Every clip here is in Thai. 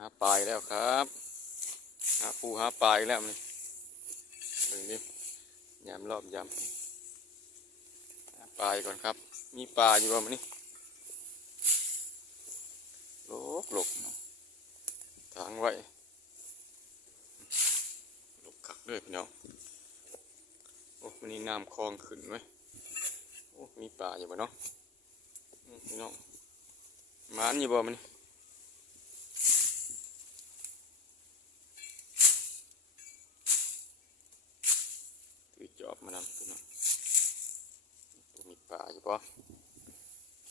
หาปลายแล้วครับหาปูหาปลายแล้วมันหนึ่งนี่ยามรอบยามหาปลายก่อนครับ มีปลาอยู่บ่มันนี่โลกหลกเนาะทางไว้หลบคักเลยพี่น้องโอ้มันนี่น้ำคลองขึ้นไว้ยโอ้มีปลาอยู่บ่เนาะพี่น้องมานอยู่บ่มันนี่ มานำตัวน้องตัวมีปลาอยู่ปะ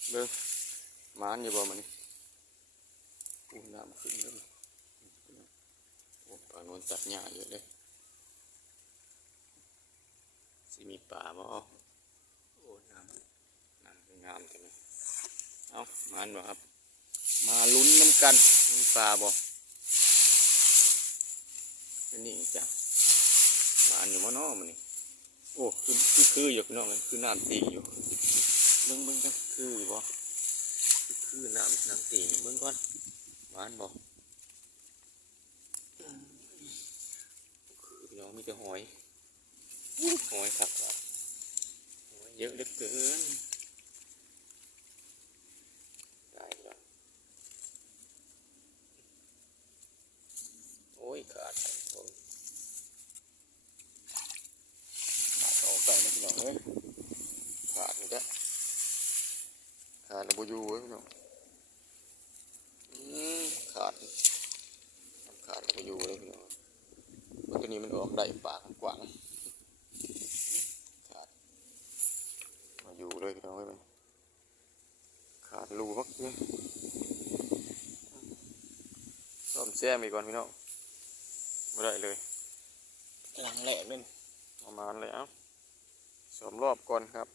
เบิ่งมานอยู่บ่มันนี่ปูน้ำขึ้นเลยโอ้ปลาโนนตัดหญ้าเยอะเลยสิมีปลาบ่โอ้น้ำน้ำงามจังเลยเอามานบ่ครับ มาลุ้นน้ำกันมีปลาบ่อันนี่จ้ะมาอันอยู่มานอมันนี่ โอ้คือคืออยู่พี่น้องเลยคือน้ำตีอยู่เบิ้งเบิ้งกันคืออยู่บ่คือคือน้ำน้ำตีเบิ้งก่อนหวานบ่คือพี่น้องมีแต่หอยหอยขักหอยเยอะเหลือเกินตายแล้วโอ้ยขาดโอ้ย ขาดออกไปนะ พี่น้องเอ้ยขาดนี่จ้ะขาดบอยู่เว้ยพี่น้องขาดขาดบอยู่เลยพี่น้องมันตัวนี้มันออกได้ปากกว้างขาดมาอยู่เลยพี่น้องเอ้ยขาดรูพักเนี่ยซ่อมแซมอีกก่อนพี่น้องไม่ได้เลยหลังแหลกเลยประมาณแล้ว สวมรอบก่อนครับ